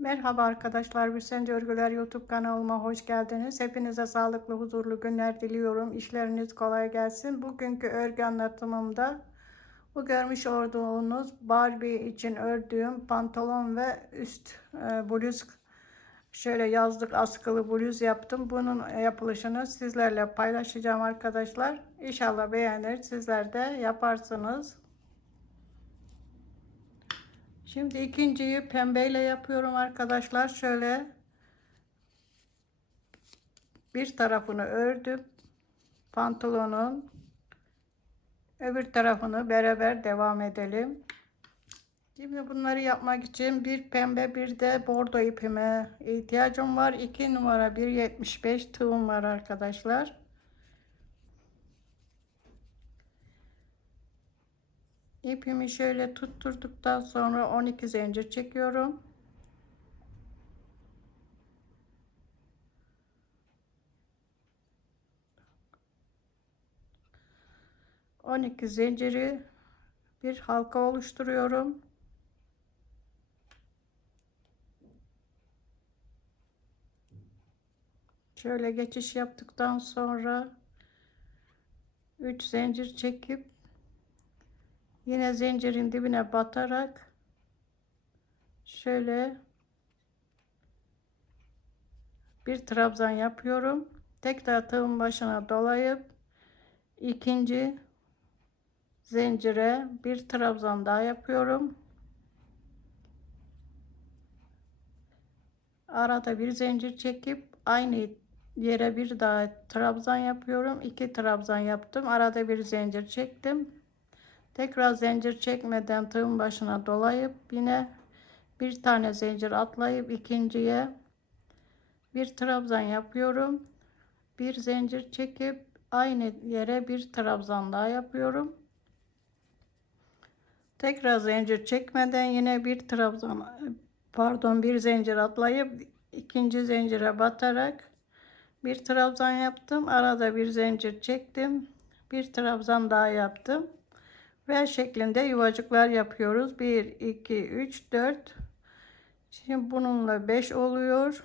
Merhaba arkadaşlar, Büsence Örgüler YouTube kanalıma hoş geldiniz. Hepinize sağlıklı, huzurlu günler diliyorum. İşleriniz kolay gelsin. Bugünkü örgü anlatımımda bu görmüş olduğunuz Barbie için ördüğüm pantolon ve üst e, bluz şöyle yazlık askılı bluz yaptım. Bunun yapılışını sizlerle paylaşacağım arkadaşlar. İnşallah beğenir. Sizler de yaparsınız. Şimdi ikinciyi pembeyle yapıyorum arkadaşlar. Şöyle bir tarafını ördüm. Pantolonun öbür tarafını beraber devam edelim. Şimdi bunları yapmak için bir pembe bir de bordo ipime ihtiyacım var. 2 numara 1.75 tığım var arkadaşlar. İpimi şöyle tutturduktan sonra 12 zincir çekiyorum. On iki zinciri bir halka oluşturuyorum. Şöyle geçiş yaptıktan sonra 3 zincir çekip Yine zincirin dibine batarak şöyle bir trabzan yapıyorum. Tekrar tığın başına dolayıp ikinci zincire bir trabzan daha yapıyorum. Arada bir zincir çekip aynı yere bir daha trabzan yapıyorum. İki trabzan yaptım. Arada bir zincir çektim. Tekrar zincir çekmeden tığın başına dolayıp yine bir tane zincir atlayıp ikinciye bir trabzan yapıyorum. Bir zincir çekip aynı yere bir trabzan daha yapıyorum. Tekrar zincir çekmeden yine bir trabzan pardon bir zincir atlayıp ikinci zincire batarak bir trabzan yaptım. Arada bir zincir çektim. Bir trabzan daha yaptım. V şeklinde yuvacıklar yapıyoruz. 1, 2, 3, 4. Şimdi bununla 5 oluyor.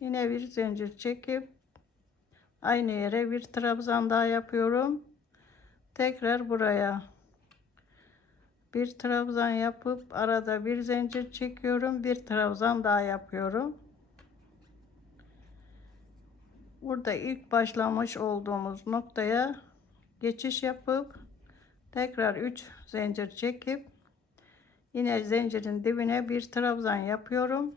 Yine bir zincir çekip aynı yere bir trabzan daha yapıyorum. Tekrar buraya bir trabzan yapıp arada bir zincir çekiyorum. Bir trabzan daha yapıyorum. Burada ilk başlamış olduğumuz noktaya geçiş yapıp tekrar 3 zincir çekip yine zincirin dibine bir trabzan yapıyorum.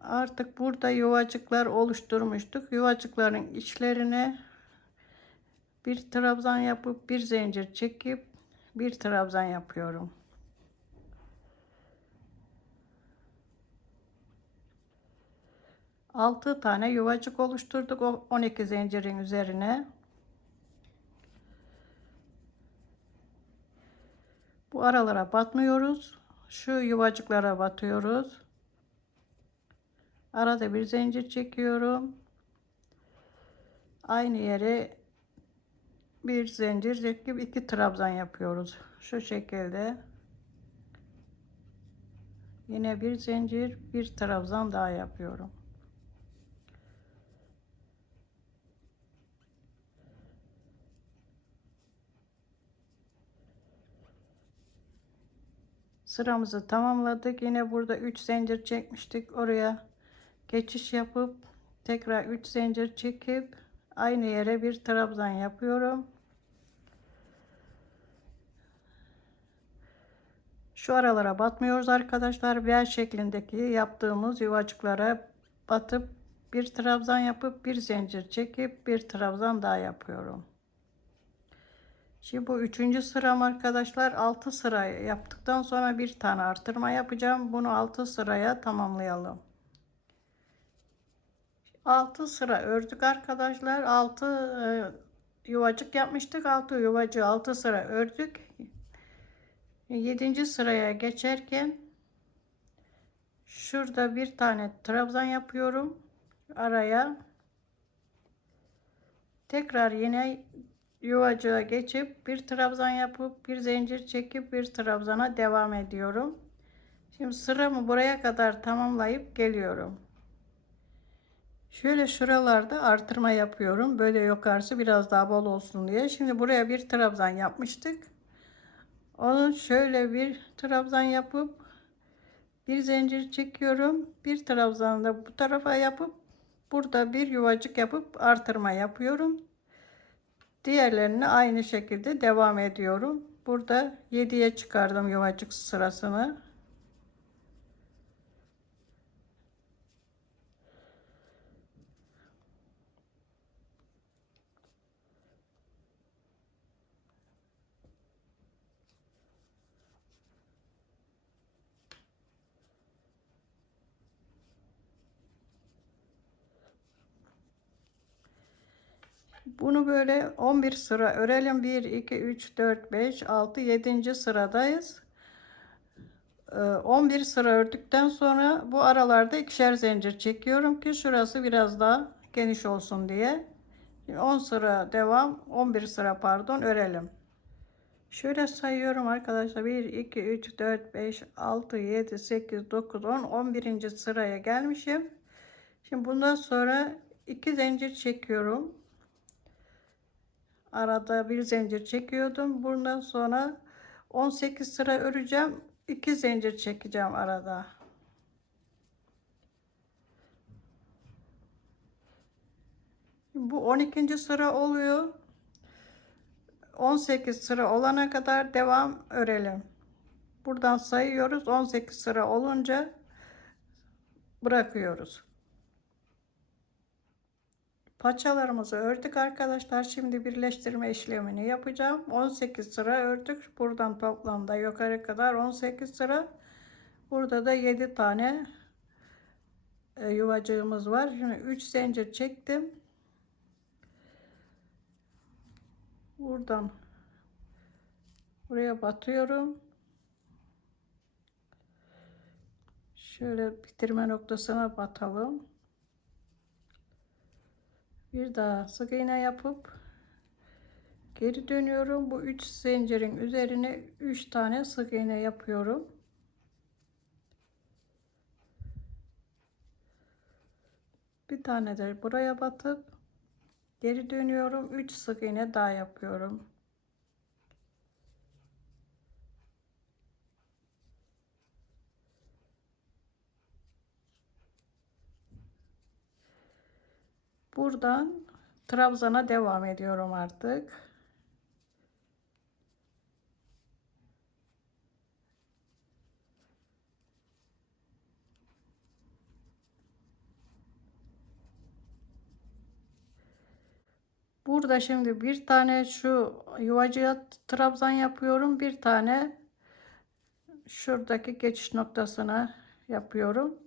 Artık burada yuvacıklar oluşturmuştuk. Yuvacıkların içlerine bir trabzan yapıp bir zincir çekip bir trabzan yapıyorum. 6 tane yuvacık oluşturduk o 12 zincirin üzerine. Bu aralara batmıyoruz. Şu yuvacıklara batıyoruz. Arada bir zincir çekiyorum. Aynı yere bir zincir çekip iki trabzan yapıyoruz. Şu şekilde. Yine bir zincir, bir trabzan daha yapıyorum. Sıramızı tamamladık. Yine burada 3 zincir çekmiştik. Oraya geçiş yapıp tekrar 3 zincir çekip aynı yere bir trabzan yapıyorum. Şu aralara batmıyoruz arkadaşlar. V şeklindeki yaptığımız yuvacıklara batıp bir trabzan yapıp bir zincir çekip bir trabzan daha yapıyorum Şimdi bu üçüncü sıram arkadaşlar 6 sıra yaptıktan sonra bir tane artırma yapacağım. Bunu 6 sıraya tamamlayalım. 6 sıra ördük arkadaşlar. 6 e, yuvacık yapmıştık. 6 yuvacı 6 sıra ördük. 7. sıraya geçerken şurada bir tane trabzan yapıyorum. Araya tekrar yine yuvacığa geçip bir trabzan yapıp bir zincir çekip bir trabzana devam ediyorum. Şimdi sıramı buraya kadar tamamlayıp geliyorum. Şöyle şuralarda artırma yapıyorum. Böyle yukarısı biraz daha bol olsun diye. Şimdi buraya bir trabzan yapmıştık. Onu şöyle bir trabzan yapıp bir zincir çekiyorum. Bir trabzanı da bu tarafa yapıp burada bir yuvacık yapıp artırma yapıyorum. Diğerlerini aynı şekilde devam ediyorum. Burada 7'ye çıkardım yuvacık sırasını. Bunu böyle 11 sıra örelim. 1, 2, 3, 4, 5, 6, 7. sıradayız. 11 sıra ördükten sonra bu aralarda ikişer zincir çekiyorum ki şurası biraz daha geniş olsun diye. 10 sıra devam, 11 sıra pardon örelim. Şöyle sayıyorum arkadaşlar. 1, 2, 3, 4, 5, 6, 7, 8, 9, 10, 11. sıraya gelmişim. Şimdi bundan sonra iki zincir çekiyorum. Arada bir zincir çekiyordum. Bundan sonra 18 sıra öreceğim. 2 zincir çekeceğim arada. Bu 12. sıra oluyor. 18 sıra olana kadar devam örelim. Buradan sayıyoruz. 18 sıra olunca bırakıyoruz. Paçalarımızı ördük arkadaşlar. Şimdi birleştirme işlemini yapacağım. 18 sıra ördük. Buradan toplamda yukarı kadar 18 sıra. Burada da 7 tane e, yuvacığımız var. Şimdi 3 zincir çektim. Buradan buraya batıyorum. Şöyle bitirme noktasına batalım. Bir daha sık iğne yapıp geri dönüyorum. Bu üç zincirin üzerine üç tane sık iğne yapıyorum. Bir tane de buraya batıp geri dönüyorum. Üç sık iğne daha yapıyorum. Buradan trabzana devam ediyorum artık. Burada şimdi bir tane şu yuvacıya trabzan yapıyorum. Bir tane şuradaki geçiş noktasına yapıyorum.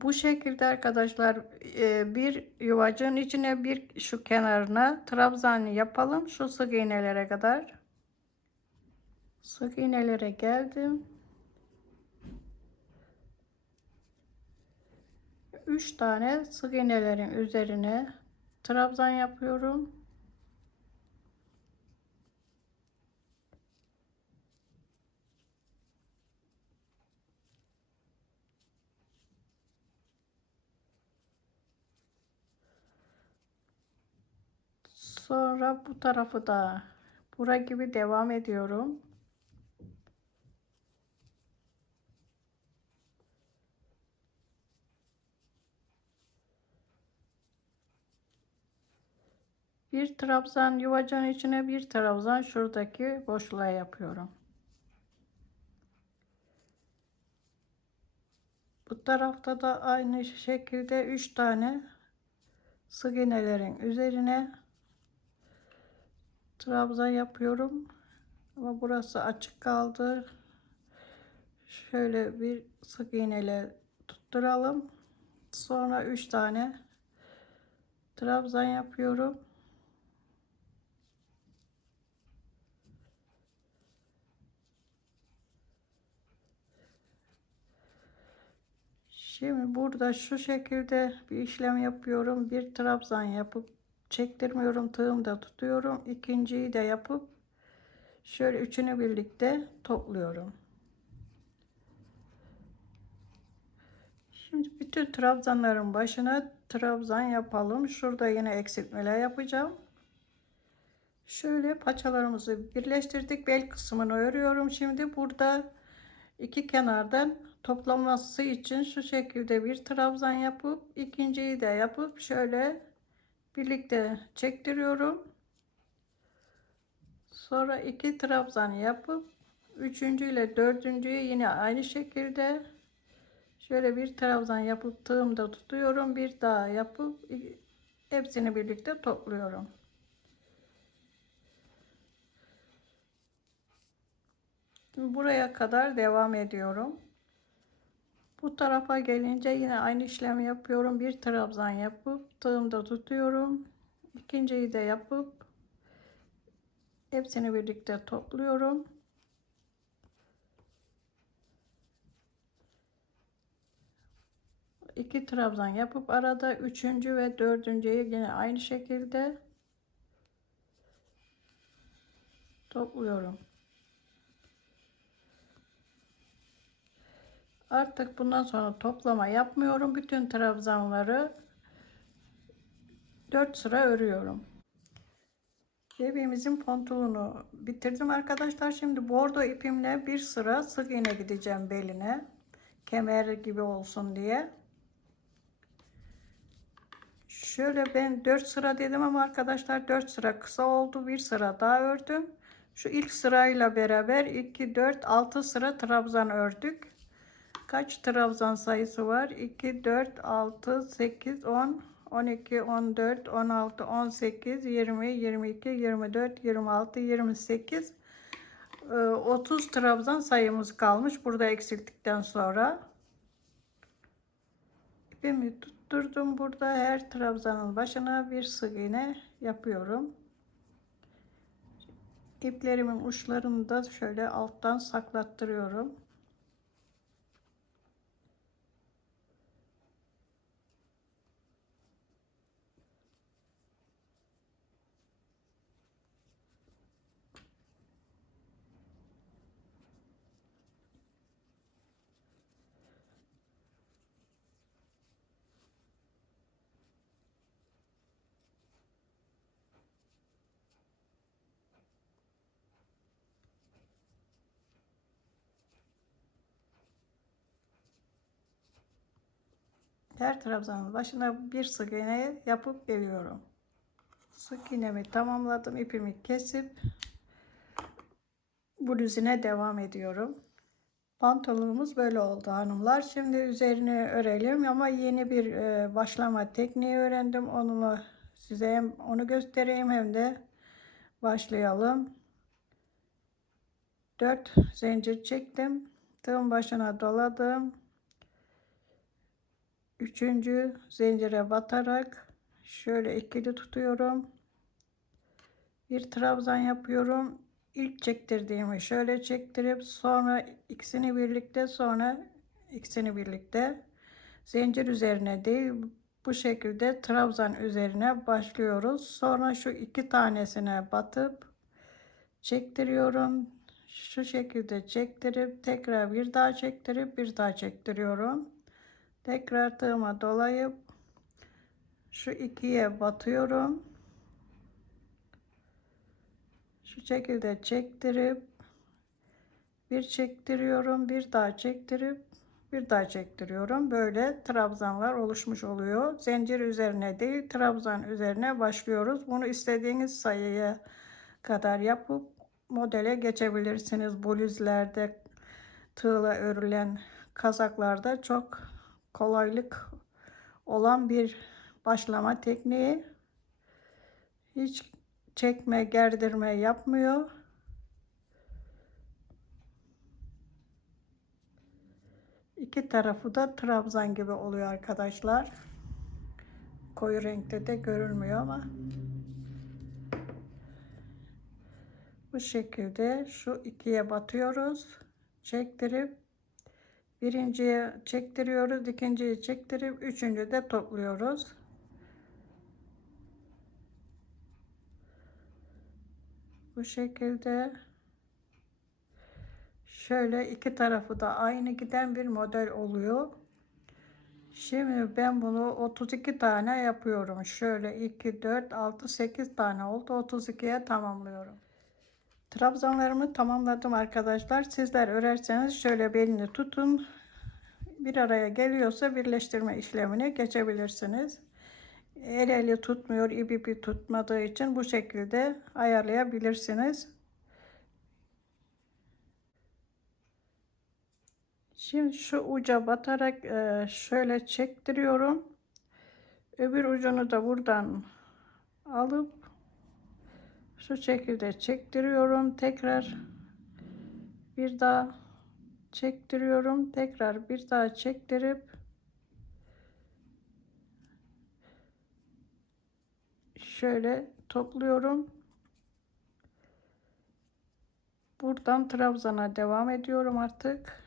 Bu şekilde arkadaşlar e, bir yuvacın içine bir şu kenarına trabzan yapalım. Şu sık iğnelere kadar. Sık iğnelere geldim. 3 tane sık iğnelerin üzerine trabzan yapıyorum. Sonra bu tarafı da bura gibi devam ediyorum. Bir trabzan yuvacan içine bir trabzan şuradaki boşluğa yapıyorum. Bu tarafta da aynı şekilde 3 tane sık iğnelerin üzerine trabzan yapıyorum. Ama burası açık kaldı. Şöyle bir sık iğneyle tutturalım. Sonra 3 tane trabzan yapıyorum. Şimdi burada şu şekilde bir işlem yapıyorum. Bir trabzan yapıp çektirmiyorum. Tığımda tutuyorum. İkinciyi de yapıp şöyle üçünü birlikte topluyorum. Şimdi bütün trabzanların başına trabzan yapalım. Şurada yine eksiltmeler yapacağım. Şöyle paçalarımızı birleştirdik. Bel kısmını örüyorum. Şimdi burada iki kenardan toplanması için şu şekilde bir trabzan yapıp ikinciyi de yapıp şöyle birlikte çektiriyorum. Sonra iki trabzan yapıp üçüncü ile dördüncüyü yine aynı şekilde şöyle bir trabzan yapıp tığımda tutuyorum. Bir daha yapıp hepsini birlikte topluyorum. Buraya kadar devam ediyorum. Bu tarafa gelince yine aynı işlemi yapıyorum. Bir trabzan yapıp tığımda tutuyorum. İkinciyi de yapıp hepsini birlikte topluyorum. İki trabzan yapıp arada üçüncü ve dördüncüyü yine aynı şekilde topluyorum. Artık bundan sonra toplama yapmıyorum. Bütün trabzanları 4 sıra örüyorum. Bebeğimizin pantolonu bitirdim arkadaşlar. Şimdi bordo ipimle bir sıra sık iğne gideceğim beline. Kemer gibi olsun diye. Şöyle ben 4 sıra dedim ama arkadaşlar 4 sıra kısa oldu. Bir sıra daha ördüm. Şu ilk sırayla beraber 2, 4, 6 sıra trabzan ördük. Kaç trabzan sayısı var? 2, 4, 6, 8, 10, 12, 14, 16, 18, 20, 22, 24, 26, 28, 30 trabzan sayımız kalmış. Burada eksilttikten sonra. İpimi tutturdum. Burada her trabzanın başına bir sık iğne yapıyorum. İplerimin uçlarını da şöyle alttan saklattırıyorum. Her trabzanın başına bir sık iğne yapıp geliyorum. Sık iğnemi tamamladım. ipimi kesip bluzine devam ediyorum. Pantolonumuz böyle oldu hanımlar. Şimdi üzerine örelim ama yeni bir e, başlama tekniği öğrendim. Onunla size hem onu göstereyim hem de başlayalım. 4 zincir çektim. Tığın başına doladım üçüncü zincire batarak şöyle ikili tutuyorum. Bir trabzan yapıyorum. İlk çektirdiğimi şöyle çektirip sonra ikisini birlikte sonra ikisini birlikte zincir üzerine değil bu şekilde trabzan üzerine başlıyoruz. Sonra şu iki tanesine batıp çektiriyorum. Şu şekilde çektirip tekrar bir daha çektirip bir daha çektiriyorum. Tekrar tığıma dolayıp şu ikiye batıyorum. Şu şekilde çektirip bir çektiriyorum, bir daha çektirip bir daha çektiriyorum. Böyle trabzanlar oluşmuş oluyor. Zincir üzerine değil, trabzan üzerine başlıyoruz. Bunu istediğiniz sayıya kadar yapıp modele geçebilirsiniz. Bluzlerde tığla örülen kazaklarda çok kolaylık olan bir başlama tekniği. Hiç çekme, gerdirme yapmıyor. İki tarafı da trabzan gibi oluyor arkadaşlar. Koyu renkte de görülmüyor ama bu şekilde şu ikiye batıyoruz. Çektirip Birinciye çektiriyoruz, ikinciyi çektirip üçüncü de topluyoruz. Bu şekilde şöyle iki tarafı da aynı giden bir model oluyor. Şimdi ben bunu 32 tane yapıyorum. Şöyle 2, 4, 6, 8 tane oldu. 32'ye tamamlıyorum. Trabzanlarımı tamamladım arkadaşlar. Sizler örerseniz şöyle belini tutun. Bir araya geliyorsa birleştirme işlemine geçebilirsiniz. El eli tutmuyor, ip ipi tutmadığı için bu şekilde ayarlayabilirsiniz. Şimdi şu uca batarak e, şöyle çektiriyorum. Öbür ucunu da buradan alıp şu şekilde çektiriyorum. Tekrar bir daha çektiriyorum. Tekrar bir daha çektirip şöyle topluyorum. Buradan trabzana devam ediyorum artık.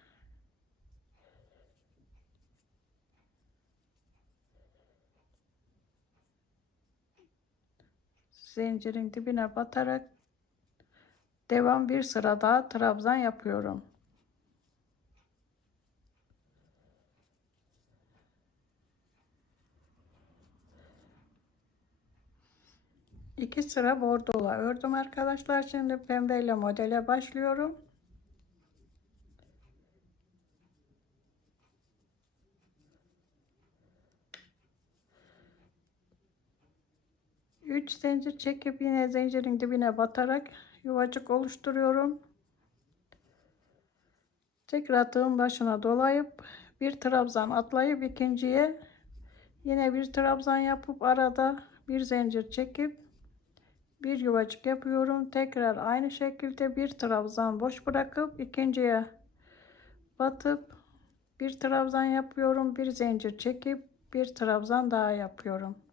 Zincirin dibine batarak devam bir sıra daha trabzan yapıyorum. İki sıra bordola ördüm arkadaşlar. Şimdi pembeyle modele başlıyorum. 3 zincir çekip yine zincirin dibine batarak yuvacık oluşturuyorum. Tekrar tığın başına dolayıp bir trabzan atlayıp ikinciye yine bir trabzan yapıp arada bir zincir çekip bir yuvacık yapıyorum. Tekrar aynı şekilde bir trabzan boş bırakıp ikinciye batıp bir trabzan yapıyorum. Bir zincir çekip bir trabzan daha yapıyorum.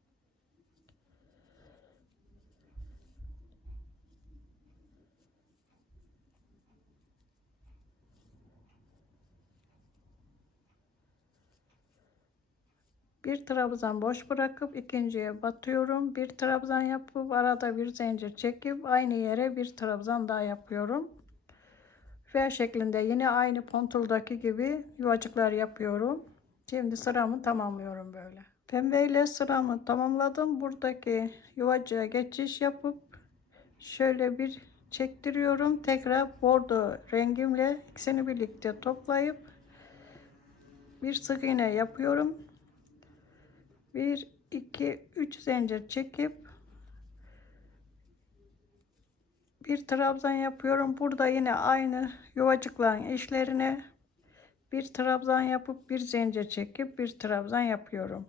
Bir trabzan boş bırakıp ikinciye batıyorum. Bir trabzan yapıp arada bir zincir çekip aynı yere bir trabzan daha yapıyorum. V şeklinde yine aynı pontuldaki gibi yuvacıklar yapıyorum. Şimdi sıramı tamamlıyorum böyle. Pembe ile sıramı tamamladım. Buradaki yuvacığa geçiş yapıp şöyle bir çektiriyorum. Tekrar bordo rengimle ikisini birlikte toplayıp bir sık iğne yapıyorum 1 2 3 zincir çekip bir trabzan yapıyorum. Burada yine aynı yuvacıkların işlerine bir trabzan yapıp bir zincir çekip bir trabzan yapıyorum.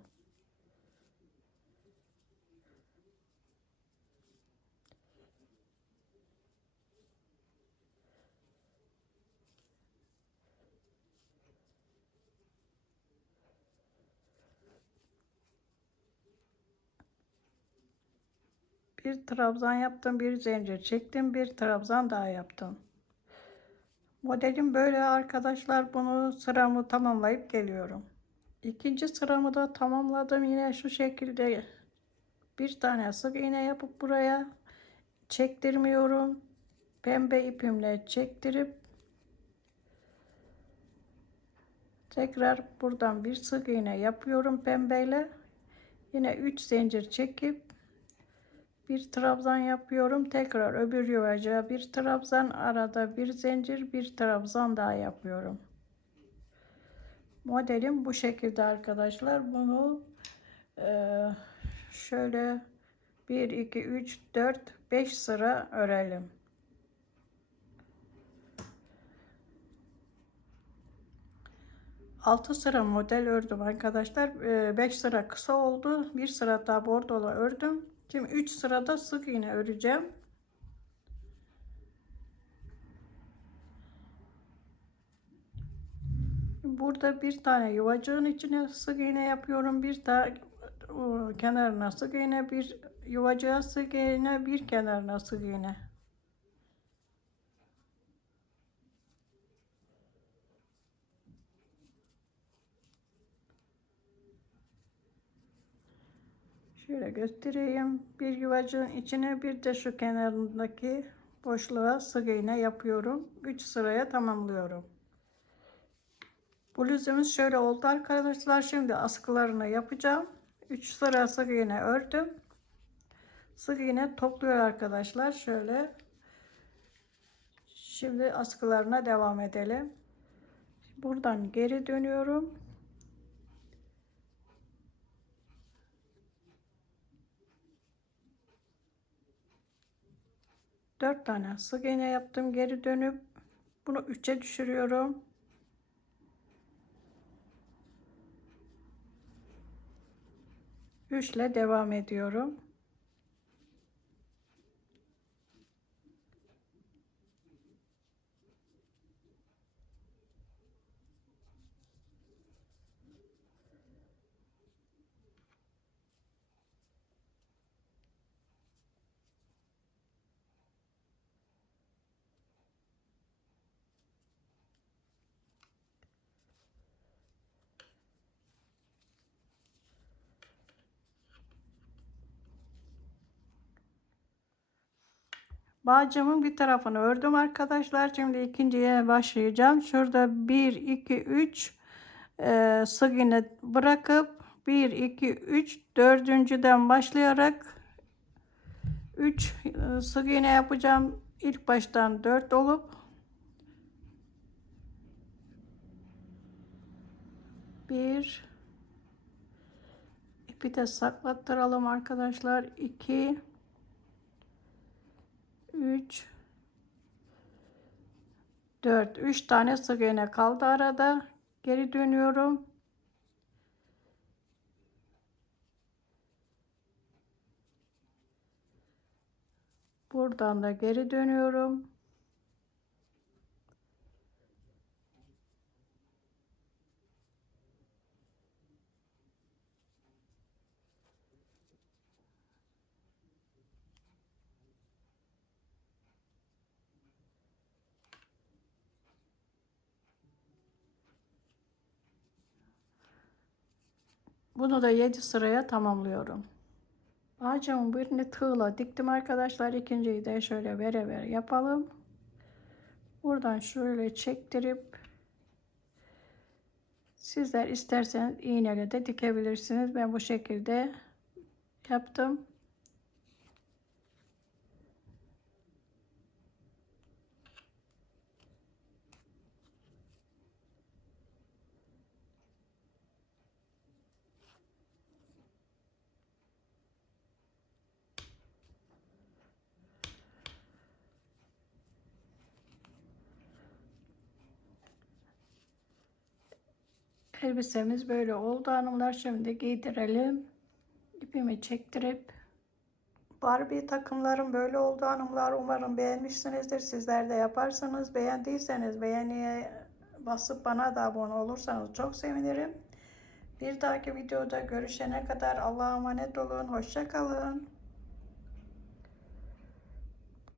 Bir trabzan yaptım bir zincir çektim bir trabzan daha yaptım. Modelim böyle arkadaşlar bunu sıramı tamamlayıp geliyorum. İkinci sıramı da tamamladım yine şu şekilde. Bir tane sık iğne yapıp buraya çektirmiyorum. Pembe ipimle çektirip tekrar buradan bir sık iğne yapıyorum pembeyle. Yine 3 zincir çekip bir trabzan yapıyorum tekrar öbür yuvacığa bir trabzan arada bir zincir bir trabzan daha yapıyorum modelim bu şekilde arkadaşlar bunu e, şöyle 1 2 3 4 5 sıra örelim Altı sıra model ördüm arkadaşlar. 5 e, sıra kısa oldu. Bir sıra daha bordolu ördüm. Şimdi 3 sırada sık iğne öreceğim. Burada bir tane yuvacığın içine sık iğne yapıyorum. Bir tane kenarına sık iğne, bir yuvacığa sık iğne, bir kenarına sık iğne. Şöyle göstereyim. Bir yuvacığın içine bir de şu kenarındaki boşluğa sık iğne yapıyorum. 3 sıraya tamamlıyorum. Bluzumuz şöyle oldu arkadaşlar. Şimdi askılarını yapacağım. 3 sıra sık iğne ördüm. Sık iğne topluyor arkadaşlar. Şöyle. Şimdi askılarına devam edelim. Buradan geri dönüyorum. Dört tane sık iğne yaptım. Geri dönüp bunu üçe düşürüyorum. Üçle devam ediyorum. Bağcımın bir tarafını ördüm arkadaşlar. Şimdi ikinciye başlayacağım. Şurada 1, 2, 3 e, sık iğne bırakıp 1, 2, 3 dördüncüden başlayarak 3 e, sık iğne yapacağım. İlk baştan 4 olup bir ipi de saklattıralım arkadaşlar. 2 3 4 3 tane sık iğne kaldı arada. Geri dönüyorum. Buradan da geri dönüyorum. Bunu da 7 sıraya tamamlıyorum. Ağacımın birini tığla diktim arkadaşlar. İkinciyi de şöyle vere vere yapalım. Buradan şöyle çektirip sizler isterseniz iğneyle de dikebilirsiniz. Ben bu şekilde yaptım. Elbisemiz böyle oldu hanımlar. Şimdi giydirelim. İpimi çektirip Barbie takımlarım böyle oldu hanımlar. Umarım beğenmişsinizdir. Sizler de yaparsanız beğendiyseniz beğeniye basıp bana da abone olursanız çok sevinirim. Bir dahaki videoda görüşene kadar Allah'a emanet olun. Hoşça kalın.